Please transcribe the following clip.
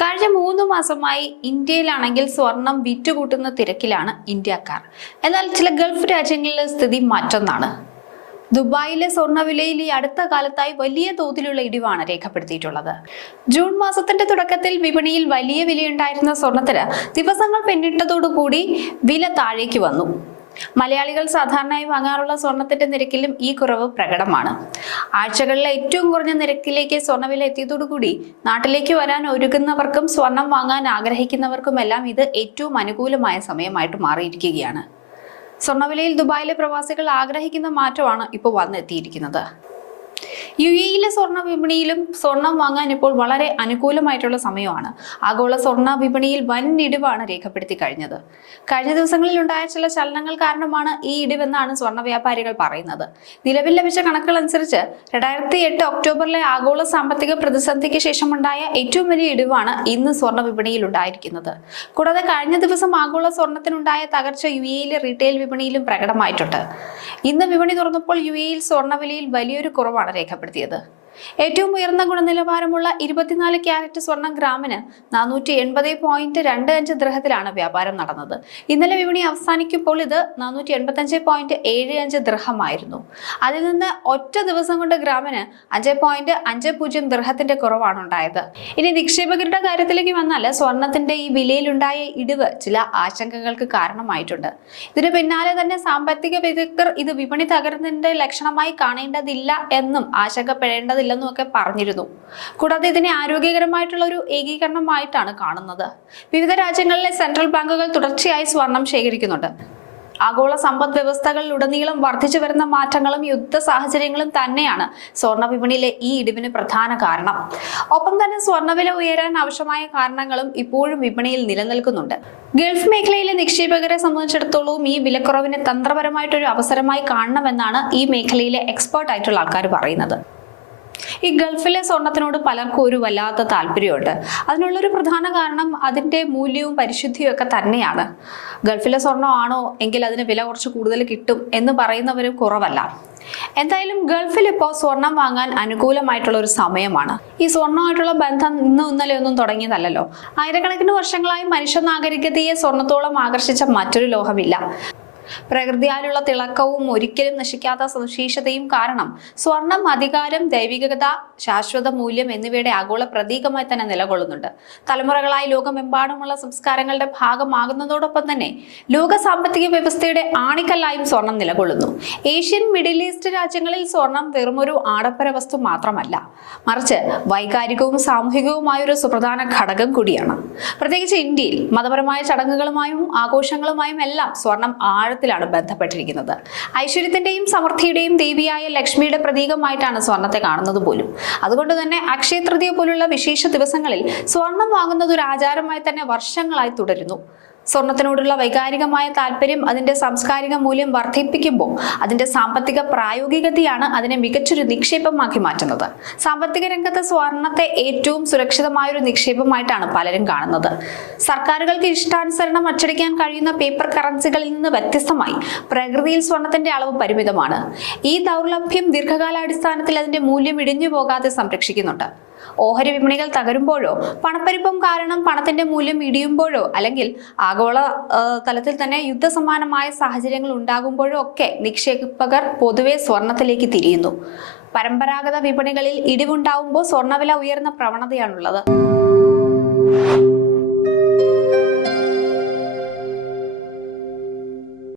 കഴിഞ്ഞ 3 മാസമായി ഇന്ത്യയിലാണെങ്കിൽ സ്വർണം വിറ്റുകൂട്ടുന്ന തിരക്കിലാണ് ഇന്ത്യക്കാർ. എന്നാൽ ചില ഗൾഫ് രാജ്യങ്ങളിലെ സ്ഥിതി മറ്റൊന്നാണ്. ദുബായിലെ സ്വർണ്ണവിലയിൽ ഈ അടുത്ത കാലത്തായി വലിയ തോതിലുള്ള ഇടിവാണ് രേഖപ്പെടുത്തിയിട്ടുള്ളത്. ജൂൺ മാസത്തിന്റെ തുടക്കത്തിൽ വിപണിയിൽ വലിയ വിലയുണ്ടായിരുന്ന സ്വർണത്തിന് ദിവസങ്ങൾ പിന്നിട്ടതോടുകൂടി വില താഴേക്ക് വന്നു. മലയാളികൾ സാധാരണയായി വാങ്ങാറുള്ള സ്വർണത്തിന്റെ നിരക്കിലും ഈ കുറവ് പ്രകടമാണ്. ആഴ്ചകളിലെ ഏറ്റവും കുറഞ്ഞ നിരക്കിലേക്ക് സ്വർണ്ണവില എത്തിയതോടുകൂടി നാട്ടിലേക്ക് വരാൻ ഒരുങ്ങുന്നവർക്കും സ്വർണം വാങ്ങാൻ ആഗ്രഹിക്കുന്നവർക്കുമെല്ലാം ഇത് ഏറ്റവും അനുകൂലമായ സമയമായിട്ട് മാറിയിരിക്കുകയാണ്. സ്വർണ്ണവിലയിൽ ദുബായിലെ പ്രവാസികൾ ആഗ്രഹിക്കുന്ന മാറ്റമാണ് ഇപ്പോൾ വന്നെത്തിയിരിക്കുന്നത്. യുഎഇയിലെ സ്വർണ്ണ വിപണിയിലും സ്വർണം വാങ്ങാൻ ഇപ്പോൾ വളരെ അനുകൂലമായിട്ടുള്ള സമയമാണ്. ആഗോള സ്വർണ്ണ വിപണിയിൽ വൻ ഇടിവാണ് രേഖപ്പെടുത്തി കഴിഞ്ഞത്. കഴിഞ്ഞ ദിവസങ്ങളിൽ ഉണ്ടായ ചില ചലനങ്ങൾ കാരണമാണ് ഈ ഇടിവെന്നാണ് സ്വർണ്ണ വ്യാപാരികൾ പറയുന്നത്. നിലവിൽ ലഭിച്ച കണക്കുകൾ അനുസരിച്ച് 2008 ഒക്ടോബറിലെ ആഗോള സാമ്പത്തിക പ്രതിസന്ധിക്ക് ശേഷമുണ്ടായ ഏറ്റവും വലിയ ഇടിവാണ് ഇന്ന് സ്വർണ്ണ വിപണിയിൽ ഉണ്ടായിരിക്കുന്നത്. കൂടാതെ കഴിഞ്ഞ ദിവസം ആഗോള സ്വർണത്തിനുണ്ടായ തകർച്ച യുഎഇയിലെ റീറ്റെയിൽ വിപണിയിലും പ്രകടമായിട്ടുണ്ട്. ഇന്ന് വിപണി തുറന്നപ്പോൾ യുഎഇയിൽ സ്വർണ്ണവിലയിൽ വലിയൊരു കുറവാണ് രേഖപ്പെടുത്തിയത്. ഏറ്റവും ഉയർന്ന ഗുണനിലവാരമുള്ള 24 ക്യാരറ്റ് സ്വർണം ഗ്രാമിന് 480.25 ദിർഹത്തിലാണ് വ്യാപാരം നടന്നത്. ഇന്നലെ വിപണി അവസാനിക്കുമ്പോൾ ഇത് 485.75 ദിർഹമായിരുന്നു. അതിൽ നിന്ന് ഒറ്റ ദിവസം കൊണ്ട് ഗ്രാമിന് 5.50 ദിർഹത്തിന്റെ കുറവാണ് ഉണ്ടായത്. ഇനി നിക്ഷേപകരുടെ കാര്യത്തിലേക്ക് വന്നാൽ സ്വർണത്തിന്റെ ഈ വിലയിലുണ്ടായ ഇടിവ് ചില ആശങ്കകൾക്ക് കാരണമായിട്ടുണ്ട്. ഇതിന് പിന്നാലെ തന്നെ സാമ്പത്തിക വിദഗ്ധർ ഇത് വിപണി തകരുന്നതിന്റെ ലക്ഷണമായി കാണേണ്ടതില്ല എന്നും ആശങ്കപ്പെടേണ്ടതില്ല ഒക്കെ പറഞ്ഞിരുന്നു. കൂടാതെ ഇതിനെ ആരോഗ്യകരമായിട്ടുള്ള ഒരു ഏകീകരണമായിട്ടാണ് കാണുന്നത്. വിവിധ രാജ്യങ്ങളിലെ സെൻട്രൽ ബാങ്കുകൾ തുടർച്ചയായി സ്വർണം ശേഖരിക്കുന്നുണ്ട്. ആഗോള സമ്പദ് വ്യവസ്ഥകളിലുടനീളം വർദ്ധിച്ചു വരുന്ന മാറ്റങ്ങളും യുദ്ധ സാഹചര്യങ്ങളും തന്നെയാണ് സ്വർണ്ണ വിപണിയിലെ ഈ ഇടിവിന് പ്രധാന കാരണം. ഒപ്പം തന്നെ സ്വർണ്ണവില ഉയരാൻ ആവശ്യമായ കാരണങ്ങളും ഇപ്പോഴും വിപണിയിൽ നിലനിൽക്കുന്നുണ്ട്. ഗൾഫ് മേഖലയിലെ നിക്ഷേപകരെ സംബന്ധിച്ചിടത്തോളം ഈ വിലക്കുറവിനെ തന്ത്രപരമായിട്ടൊരു അവസരമായി കാണണമെന്നാണ് ഈ മേഖലയിലെ എക്സ്പേർട്ട് ആയിട്ടുള്ള ആൾക്കാർ പറയുന്നത്. ഈ ഗൾഫിലെ സ്വർണത്തിനോട് പലർക്കും ഒരു വല്ലാത്ത താല്പര്യമുണ്ട്. അതിനുള്ളൊരു പ്രധാന കാരണം അതിൻ്റെ മൂല്യവും പരിശുദ്ധിയും ഒക്കെ തന്നെയാണ്. ഗൾഫിലെ സ്വർണ്ണമാണോ എങ്കിൽ അതിന് വില കുറച്ച് കൂടുതൽ കിട്ടും എന്ന് പറയുന്നവരും കുറവല്ല. എന്തായാലും ഗൾഫിൽ ഇപ്പോൾ സ്വർണം വാങ്ങാൻ അനുകൂലമായിട്ടുള്ള ഒരു സമയമാണ്. ഈ സ്വർണ്ണമായിട്ടുള്ള ബന്ധം ഇന്നലെ ഒന്നും തുടങ്ങിയതല്ലോ. ആയിരക്കണക്കിന് വർഷങ്ങളായി മനുഷ്യ നാഗരികതയെ സ്വർണത്തോളം ആകർഷിച്ച മറ്റൊരു ലോഹമില്ല. പ്രകൃതിയാലുള്ള തിളക്കവും ഒരിക്കലും നശിക്കാത്ത സവിശേഷതയും കാരണം സ്വർണം അധികാരം, ദൈവികത, ശാശ്വത മൂല്യം എന്നിവയുടെ ആഗോള പ്രതീകമായി തന്നെ നിലകൊള്ളുന്നുണ്ട്. തലമുറകളായി ലോകമെമ്പാടുമുള്ള സംസ്കാരങ്ങളുടെ ഭാഗമാകുന്നതോടൊപ്പം തന്നെ ലോക സാമ്പത്തിക വ്യവസ്ഥയുടെ ആണിക്കല്ലായും സ്വർണം നിലകൊള്ളുന്നു. ഏഷ്യൻ, മിഡിൽ ഈസ്റ്റ് രാജ്യങ്ങളിൽ സ്വർണം വെറുമൊരു ആഡംബര വസ്തു മാത്രമല്ല, മറിച്ച് വൈകാരികവും സാമൂഹികവുമായ ഒരു സുപ്രധാന ഘടകം കൂടിയാണ്. പ്രത്യേകിച്ച് ഇന്ത്യയിൽ മതപരമായ ചടങ്ങുകളുമായും ആഘോഷങ്ങളുമായും എല്ലാം സ്വർണം ാണ് ബന്ധപ്പെട്ടിരിക്കുന്നത്. ഐശ്വര്യത്തിന്റെയും സമൃദ്ധിയുടെയും ദേവിയായ ലക്ഷ്മിയുടെ പ്രതീകമായിട്ടാണ് സ്വർണത്തെ കാണുന്നത് പോലും. അതുകൊണ്ട് തന്നെ അക്ഷയ തൃതീയ പോലുള്ള വിശേഷ ദിവസങ്ങളിൽ സ്വർണം വാങ്ങുന്നത് ഒരു ആചാരമായി തന്നെ വർഷങ്ങളായി തുടരുന്നു. സ്വർണത്തിനോടുള്ള വൈകാരികമായ താല്പര്യം അതിന്റെ സാംസ്കാരിക മൂല്യം വർദ്ധിപ്പിക്കുമ്പോൾ അതിന്റെ സാമ്പത്തിക പ്രായോഗികതയാണ് അതിനെ മികച്ചൊരു നിക്ഷേപമാക്കി മാറ്റുന്നത്. സാമ്പത്തിക രംഗത്ത് സ്വർണത്തെ ഏറ്റവും സുരക്ഷിതമായൊരു നിക്ഷേപമായിട്ടാണ് പലരും കാണുന്നത്. സർക്കാരുകൾക്ക് ഇഷ്ടാനുസരണം അച്ചടിക്കാൻ കഴിയുന്ന പേപ്പർ കറൻസികളിൽ നിന്ന് വ്യത്യസ്തമായി പ്രകൃതിയിൽ സ്വർണത്തിന്റെ അളവ് പരിമിതമാണ്. ഈ ദൗർലഭ്യം ദീർഘകാലാടിസ്ഥാനത്തിൽ അതിന്റെ മൂല്യം ഇടിഞ്ഞു പോകാതെ സംരക്ഷിക്കുന്നുണ്ട്. ഓഹരി വിപണികൾ തകരുമ്പോഴോ പണപ്പെരുപ്പം കാരണം പണത്തിന്റെ മൂല്യം ഇടിയുമ്പോഴോ അല്ലെങ്കിൽ ആഗോള തലത്തിൽ തന്നെ യുദ്ധസമാനമായ സാഹചര്യങ്ങൾ ഉണ്ടാകുമ്പോഴോ ഒക്കെ നിക്ഷേപകർ പൊതുവെ സ്വർണത്തിലേക്ക് തിരിയുന്നു. പരമ്പരാഗത വിപണികളിൽ ഇടിവുണ്ടാവുമ്പോൾ സ്വർണ്ണവില ഉയർന്ന പ്രവണതയാണുള്ളത്.